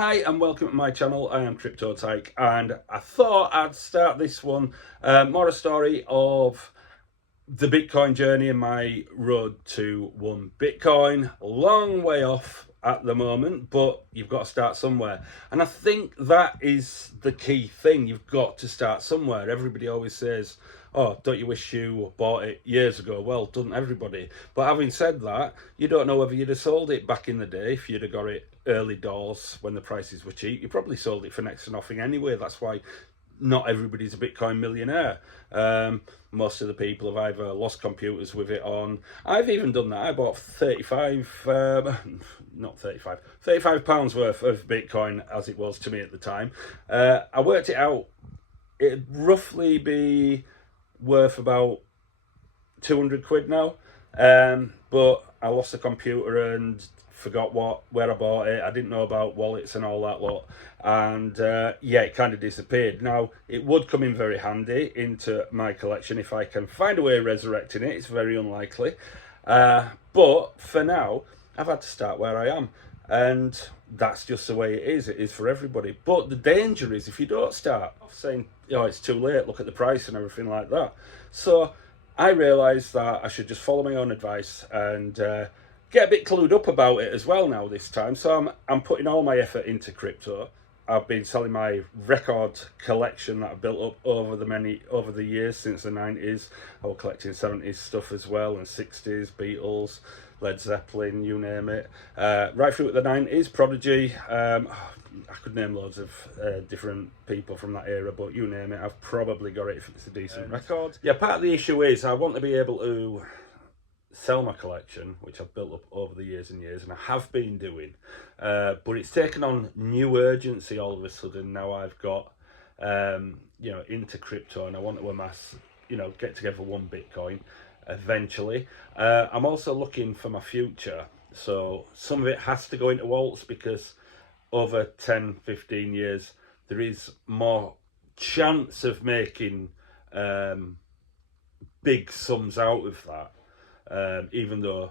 Hi and welcome to my channel. I am Crypto Tyke, and I thought I'd start this one more a story of the Bitcoin journey and my road to 1 Bitcoin. Long way off at the moment, but you've got to start somewhere. And I think that is the key thing. You've got to start somewhere. Everybody always says, oh, don't you wish you bought it years ago? Well, doesn't everybody? But having said that, you don't know whether you'd have sold it back in the day if you'd have got it early doors when the prices were cheap. You probably sold it for next to nothing anyway. That's why not everybody's a Bitcoin millionaire. Most of the people have either lost computers with it on. I've even done that. I bought 35 pounds worth of Bitcoin as it was to me at the time. I worked it out. It'd roughly be worth about 200 quid now. But I lost the computer and forgot where I bought it. I didn't know about wallets and all that lot, and yeah, it kind of disappeared. Now it would come in very handy into my collection if I can find a way of resurrecting it. It's very unlikely, but for now I've had to start where I am, and that's just the way it is. It is for everybody. But the danger is if you don't start off saying, oh, it's too late, look at the price and everything like that. So I realised that I should just follow my own advice and get a bit clued up about it as well now this time. So I'm putting all my effort into crypto. I've been selling my record collection that I've built up over the years since the 90s. I was collecting 70s stuff as well, and 60s, Beatles, Led Zeppelin, you name it. Right through to the 90s, Prodigy. I could name loads of different people from that era, but you name it, I've probably got it if it's a decent record. Yeah, part of the issue is I want to be able to sell my collection, which I've built up over the years and years, and I have been doing, but it's taken on new urgency all of a sudden. Now I've got into crypto, and I want to amass, get together 1 Bitcoin eventually. I'm also looking for my future, so some of it has to go into alts because over 10-15 years there is more chance of making big sums out of that. Even though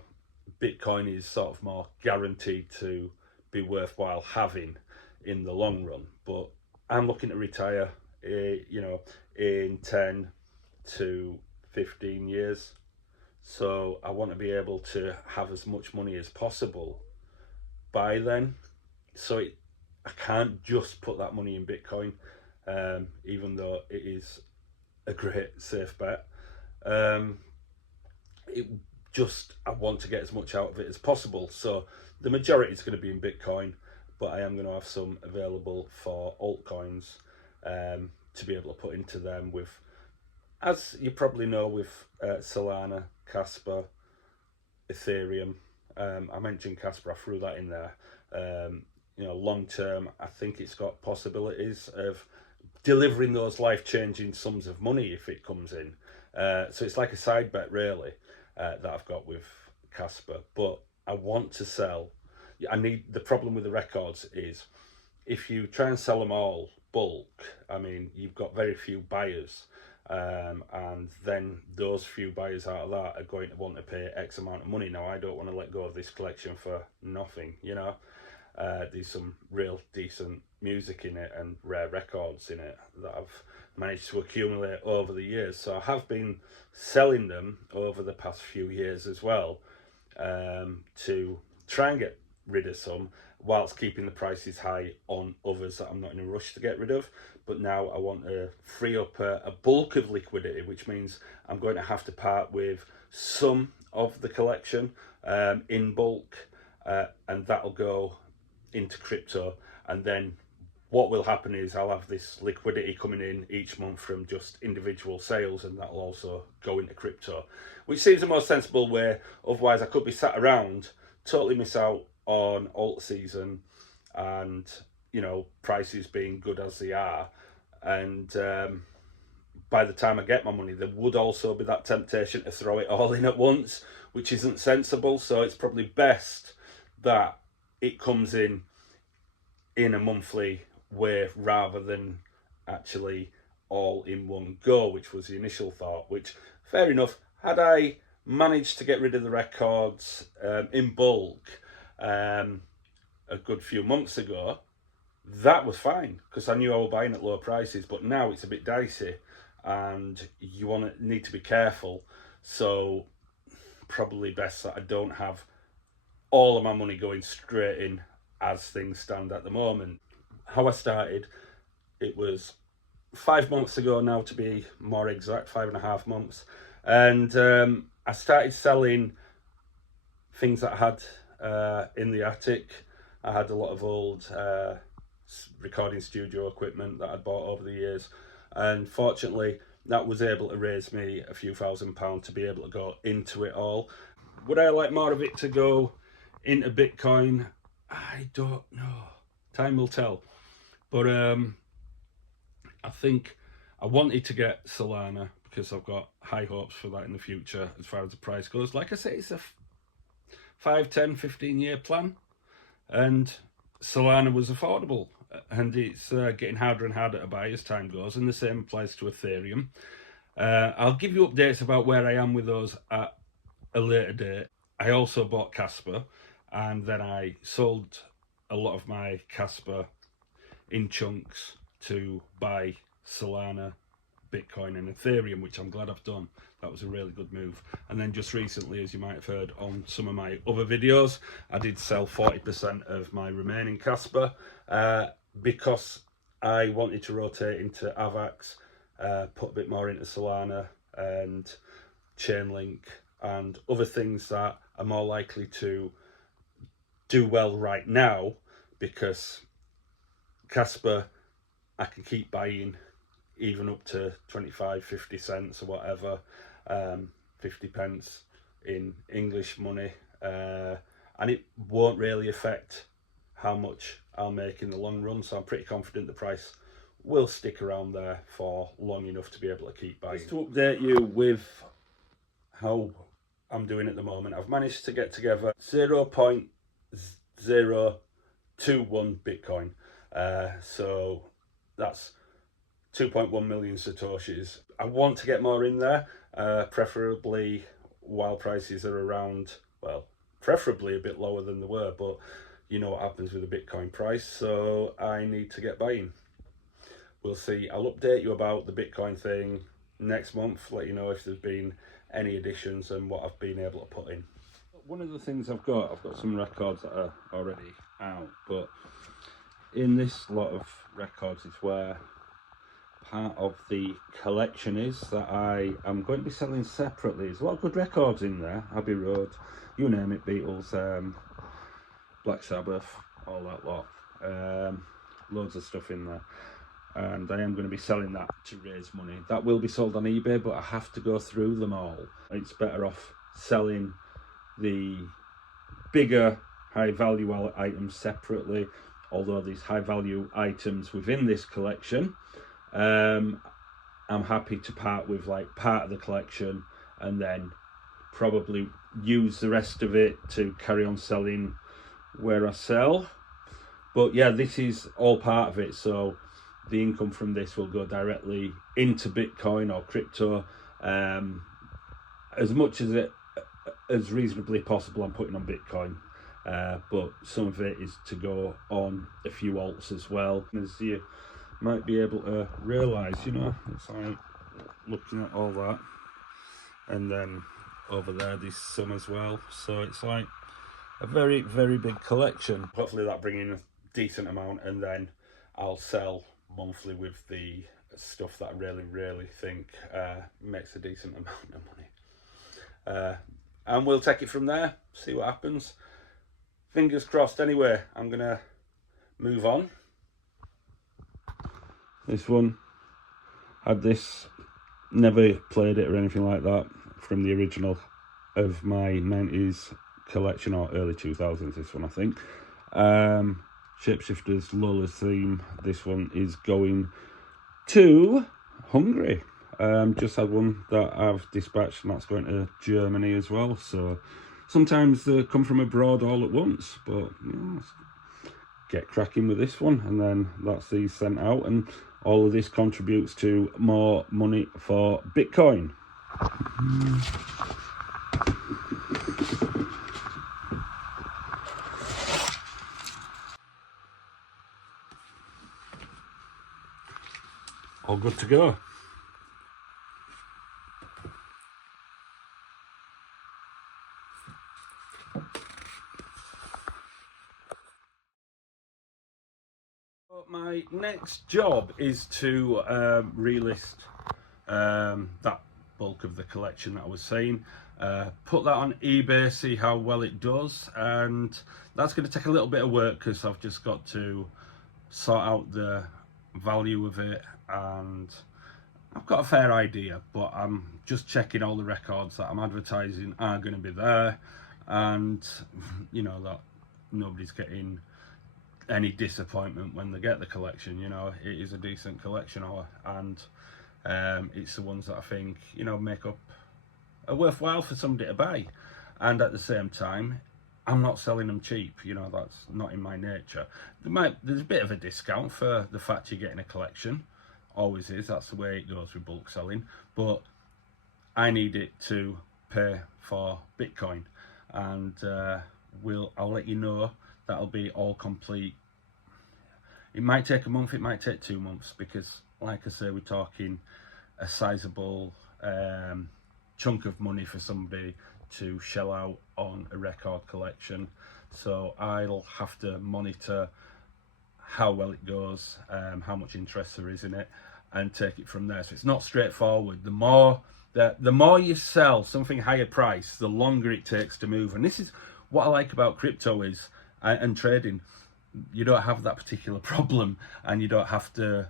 Bitcoin is sort of more guaranteed to be worthwhile having in the long run. But I'm looking to retire, in 10 to 15 years. So I want to be able to have as much money as possible by then. So I can't just put that money in Bitcoin, even though it is a great safe bet. I want to get as much out of it as possible. So the majority is going to be in Bitcoin, but I am going to have some available for altcoins to be able to put into them with, as you probably know, with Solana, Casper, Ethereum. I mentioned Casper, I threw that in there. Long term, I think it's got possibilities of delivering those life-changing sums of money if it comes in. So it's like a side bet, really, that I've got with Casper. But I want to sell. The problem with the records is if you try and sell them all bulk, I mean, you've got very few buyers. And then those few buyers out of that are going to want to pay X amount of money. Now, I don't want to let go of this collection for nothing, There's some real decent music in it and rare records in it that I've managed to accumulate over the years. So I have been selling them over the past few years as well, to try and get rid of some whilst keeping the prices high on others that I'm not in a rush to get rid of. But now I want to free up a bulk of liquidity, which means I'm going to have to part with some of the collection in bulk, and that'll go into crypto. And then what will happen is I'll have this liquidity coming in each month from just individual sales, and that'll also go into crypto, which seems the most sensible way. Otherwise I could be sat around, totally miss out on alt season and prices being good as they are, and by the time I get my money there would also be that temptation to throw it all in at once, which isn't sensible. So it's probably best that it comes in a monthly way rather than actually all in one go, which was the initial thought. Which, fair enough, had I managed to get rid of the records in bulk a good few months ago, that was fine because I knew I was buying at low prices. But now it's a bit dicey, and you need to be careful. So probably best that I don't have all of my money going straight in as things stand at the moment. How I started, it was 5 months ago now, to be more exact, 5.5 months, and I started selling things that I had in the attic. I had a lot of old recording studio equipment that I'd bought over the years, and fortunately that was able to raise me a few £1,000 to be able to go into it all. Would I like more of it to go into Bitcoin? I don't know. Time will tell. But I think I wanted to get Solana because I've got high hopes for that in the future as far as the price goes. Like I say, it's a 5, 10, 15-year plan, and Solana was affordable, and it's getting harder and harder to buy as time goes, and the same applies to Ethereum. I'll give you updates about where I am with those at a later date. I also bought Casper, and then I sold a lot of my Casper in chunks to buy Solana, Bitcoin and Ethereum, which I'm glad I've done. That was a really good move. And then just recently, as you might have heard on some of my other videos, I did sell 40% of my remaining Casper because I wanted to rotate into AVAX, put a bit more into Solana and Chainlink and other things that are more likely to do well right now, because Casper I can keep buying even up to 25, 50 cents or whatever, 50 pence in English money, and it won't really affect how much I'll make in the long run. So I'm pretty confident the price will stick around there for long enough to be able to keep buying. Just to update you with how I'm doing at the moment, I've managed to get together 0.021 Bitcoin. So that's 2.1 million Satoshis. I want to get more in there, preferably while prices are around, well, preferably a bit lower than they were, but you know what happens with the Bitcoin price, so I need to get buying. We'll see. I'll update you about the Bitcoin thing next month, let you know if there's been any additions and what I've been able to put in. One of the things I've got some records that are already out, but in this lot of records is where part of the collection is that I am going to be selling separately. There's a lot of good records in there, Abbey Road, you name it, Beatles, Black Sabbath, all that lot, loads of stuff in there, and I am going to be selling that to raise money. That will be sold on eBay, but I have to go through them all. It's better off selling the bigger high value items separately, although these high value items within this collection, I'm happy to part with like part of the collection and then probably use the rest of it to carry on selling where I sell. But yeah, this is all part of it, so the income from this will go directly into Bitcoin or crypto. As much as it as reasonably possible I'm putting on Bitcoin, but some of it is to go on a few alts as well. As you might be able to realise, you know, it's like looking at all that, and then over there there's some as well, so it's like a very, very big collection. Hopefully that bring in a decent amount, and then I'll sell monthly with the stuff that I really, really think makes a decent amount of money. And we'll take it from there, see what happens. Fingers crossed. Anyway, I'm gonna move on. This one had this, never played it or anything like that, from the original of my 90s collection, or early 2000s, this one I think. Shapeshifters, Lola's theme. This one is going to Hungary. Just had one that I've dispatched, and that's going to Germany as well. So sometimes they come from abroad all at once, but you know, let's get cracking with this one, and then that's these sent out, and all of this contributes to more money for Bitcoin. all good to go. My next job is to relist that bulk of the collection that I was saying, put that on eBay, see how well it does, and that's going to take a little bit of work because I've just got to sort out the value of it, and I've got a fair idea, but I'm just checking all the records that I'm advertising are going to be there, and you know, that nobody's getting any disappointment when they get the collection. You know, it is a decent collection, and it's the ones that I think, you know, make up a worthwhile for somebody to buy. And at the same time, I'm not selling them cheap. You know, that's not in my nature. There's a bit of a discount for the fact you're getting a collection. Always is. That's the way it goes with bulk selling. But I need it to pay for Bitcoin, and I'll let you know. That'll be all complete. It might take a month, it might take 2 months, because like I say, we're talking a sizable chunk of money for somebody to shell out on a record collection. So I'll have to monitor how well it goes, how much interest there is in it, and take it from there. So it's not straightforward. The more you sell something higher price, the longer it takes to move. And this is what I like about crypto is, and trading, you don't have that particular problem, and you don't have to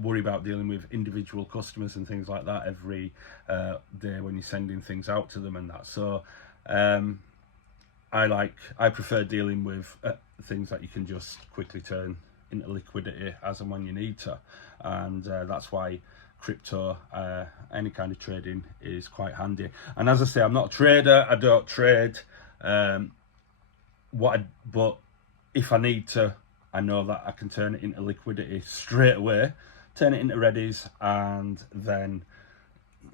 worry about dealing with individual customers and things like that every day when you're sending things out to them and that. So I prefer dealing with things that you can just quickly turn into liquidity as and when you need to, and that's why crypto, any kind of trading, is quite handy. And as I say, I'm not a trader, I don't trade, but if I need to, I know that I can turn it into liquidity straight away, turn it into readies, and then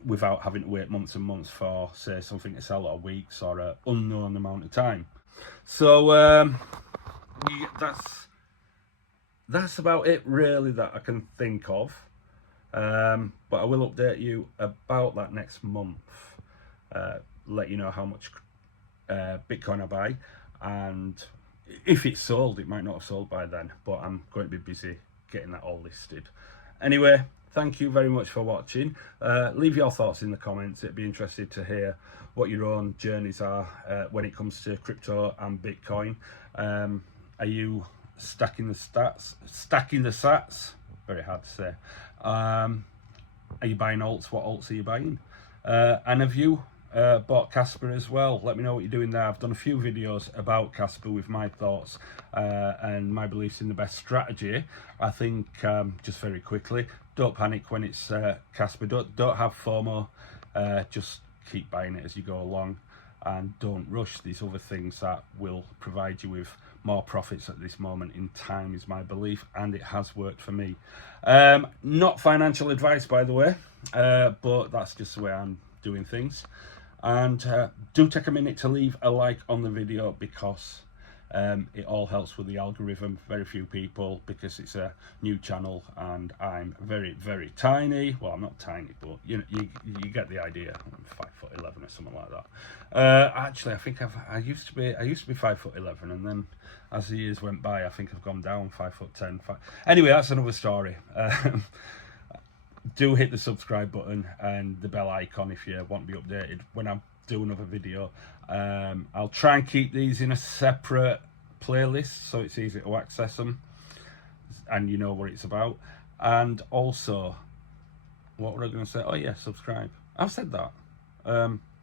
without having to wait months and months for, say, something to sell, or weeks, or an unknown amount of time. So that's about it really that I can think of. But I will update you about that next month, let you know how much Bitcoin I buy, and if it's sold. It might not have sold by then, but I'm going to be busy getting that all listed. Anyway, thank you very much for watching. Leave your thoughts in the comments. It'd be interested to hear what your own journeys are when it comes to crypto and Bitcoin. Are you stacking the sats? Very hard to say. Are you buying alts? What alts are you buying? And have you bought Casper as well? Let me know what you're doing there. I've done a few videos about Casper with my thoughts and my beliefs in the best strategy. I think, just very quickly, don't panic when it's Casper. Don't have FOMO. Just keep buying it as you go along, and don't rush. These other things that will provide you with more profits at this moment in time, is my belief, and it has worked for me. Not financial advice, by the way, but that's just the way I'm doing things. And do take a minute to leave a like on the video, because it all helps with the algorithm. Very few people, because it's a new channel and I'm very, very tiny. Well, I'm not tiny, but you get the idea. I'm 5'11" or something like that. Actually, I think I used to be 5'11", and then as the years went by, I think I've gone down 5'10". Anyway, that's another story. Do hit the subscribe button and the bell icon if you want to be updated when I do another video. I'll try and keep these in a separate playlist so it's easy to access them and you know what it's about. And also, what were I going to say? Oh yeah, subscribe. I've said that.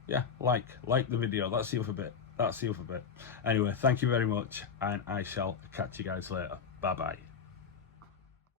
Yeah, like the video. That's the other bit. Anyway, thank you very much, and I shall catch you guys later. Bye bye.